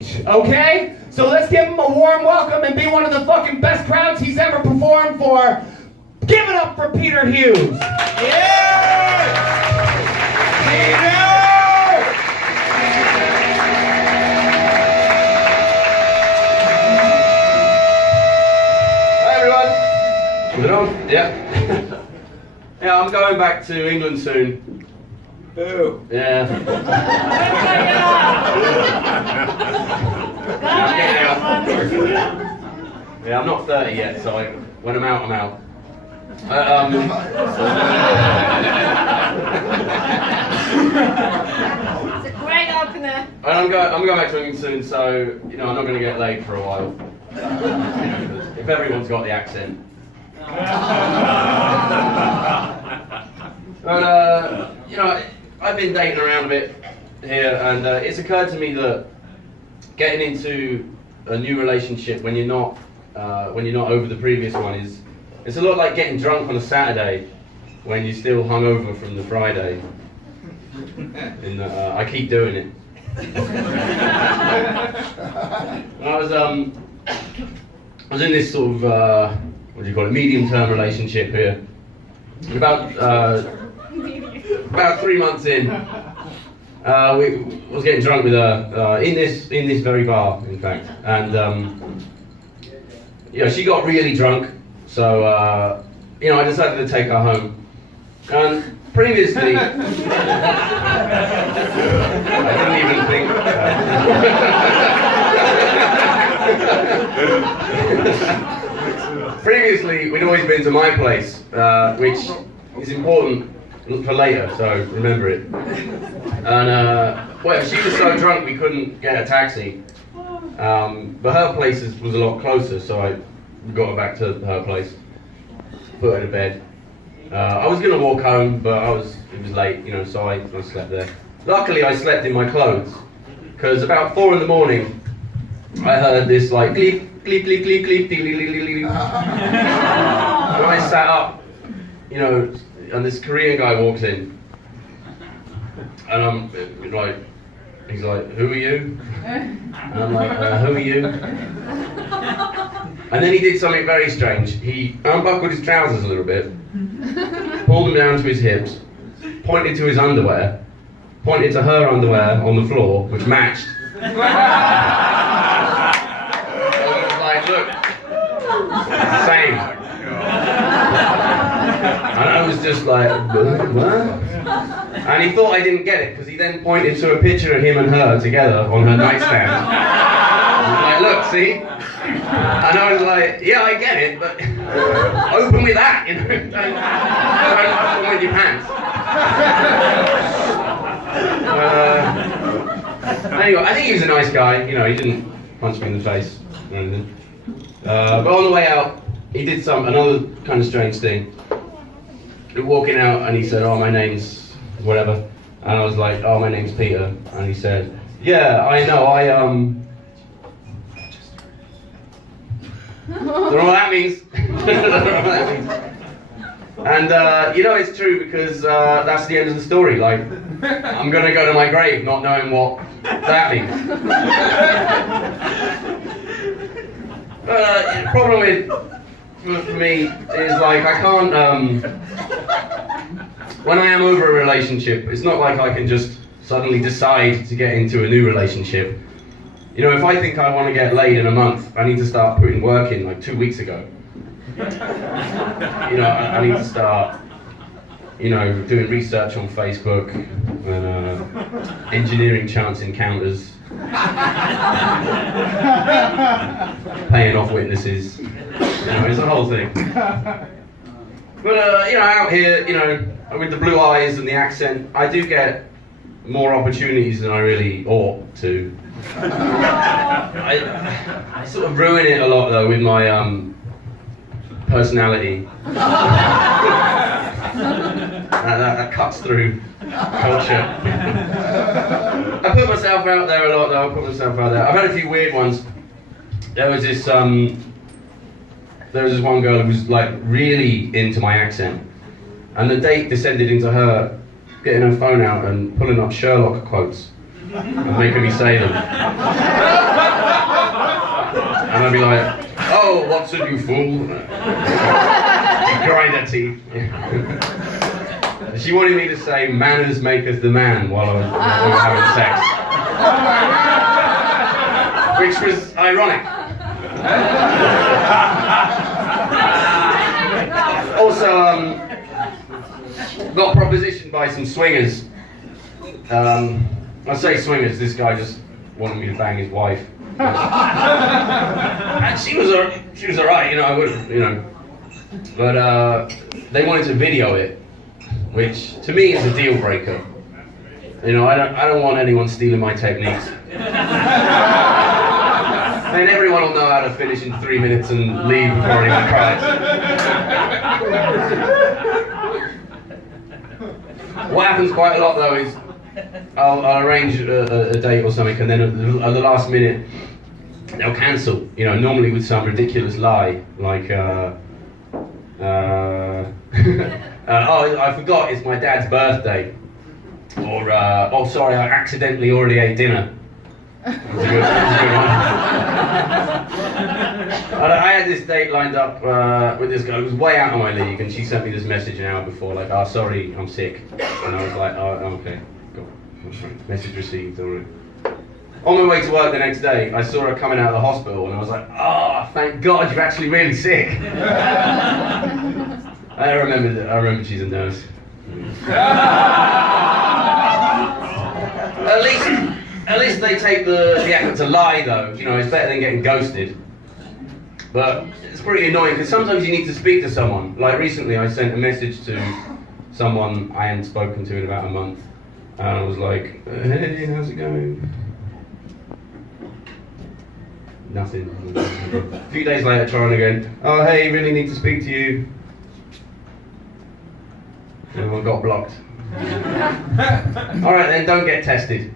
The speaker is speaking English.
Okay? So let's give him a warm welcome and be one of the fucking best crowds he's ever performed for. Give it up for Peter Hughes. Yeah! Peter! Hi everyone. Is it on? Yeah. Yeah, I'm going back to England soon. Boo. Yeah. Yeah, I'm not 30 yet, so when I'm out, I'm out. It's a great opener. And I'm going back to England soon, so I'm not going to get laid for a while. If everyone's got the accent. But I've been dating around a bit here, and it's occurred to me that getting into a new relationship when you're not over the previous one it's a lot like getting drunk on a Saturday when you're still hungover from the Friday. And I keep doing it. I was in this sort of what do you call it, medium-term relationship here. About 3 months in, was getting drunk with her in this very bar, in fact, and she got really drunk, so I decided to take her home. And previously, I didn't even think. Previously, we'd always been to my place, which is important for later, so remember it. And she was so drunk we couldn't get a taxi. But her place was a lot closer, so I got her back to her place, put her to bed. I was gonna walk home, but it was late, so I slept there. Luckily, I slept in my clothes, because about 4 in the morning, I heard this like bleep, bleep, bleep, bleep, bleep, bleep, bleep, bleep, bleep. And I sat up, and this Korean guy walks in, and I'm like, he's like, "Who are you?" And I'm like, "Who are you?" And then he did something very strange. He unbuckled his trousers a little bit, pulled them down to his hips, pointed to his underwear, pointed to her underwear on the floor, which matched. And I was like, "Look, same." And I was just like, "What?" And he thought I didn't get it, because he then pointed to a picture of him and her together on her nightstand. I was like, "Look, see?" And I was like, "Yeah, I get it, but open with that, don't open with your pants." Anyway, I think he was a nice guy, he didn't punch me in the face or anything. But on the way out, he did another kind of strange thing. We were walking out and he said, "Oh, my name's whatever." And I was like, "Oh, my name's Peter." And he said, "Yeah, I know, don't know what that means. Don't know what that means." And it's true, because that's the end of the story. Like, I'm gonna go to my grave not knowing what that means. But the problem for me is, like, I can't, when I am over a relationship, it's not like I can just suddenly decide to get into a new relationship. If I think I want to get laid in a month, I need to start putting work in like 2 weeks ago. I need to start, doing research on Facebook and engineering chance encounters, paying off witnesses. It's a whole thing. But out here, with the blue eyes and the accent, I do get more opportunities than I really ought to. I sort of ruin it a lot though with my personality. that cuts through culture. I put myself out there a lot though. I've had a few weird ones. There was this one girl who was like really into my accent, and the date descended into her getting her phone out and pulling up Sherlock quotes and making me say them. And I'd be like, oh, what's it, you fool? She'd grind her teeth. She wanted me to say, manners make us the man while I was having sex. Which was ironic. Also, got propositioned by some swingers. I say swingers, this guy just wanted me to bang his wife. And she was alright, you know, I would, you know. But they wanted to video it, which to me is a deal breaker. You know, I don't want anyone stealing my techniques. And everyone will know how to finish in 3 minutes and leave before anyone cries. What happens quite a lot though is I'll arrange a date or something, and then at the last minute they'll cancel. You know, normally with some ridiculous lie, like oh, I forgot it's my dad's birthday, or oh sorry, I accidentally already ate dinner. That was a good one. I had this date lined up with this girl. It was way out of my league, and she sent me this message an hour before, like, oh sorry, I'm sick. And I was like, oh okay, cool. Message received, alright. On my way to work the next day, I saw her coming out of the hospital, and I was like, oh, thank God, you're actually really sick. I remember she's a nurse. At least they take the effort to lie, though. You know, it's better than getting ghosted. But it's pretty annoying, because sometimes you need to speak to someone. Like recently, I sent a message to someone I hadn't spoken to in about a month. And I was like, hey, how's it going? Nothing. A few days later, trying again. Oh, hey, really need to speak to you. Everyone got blocked. Alright then, don't get tested.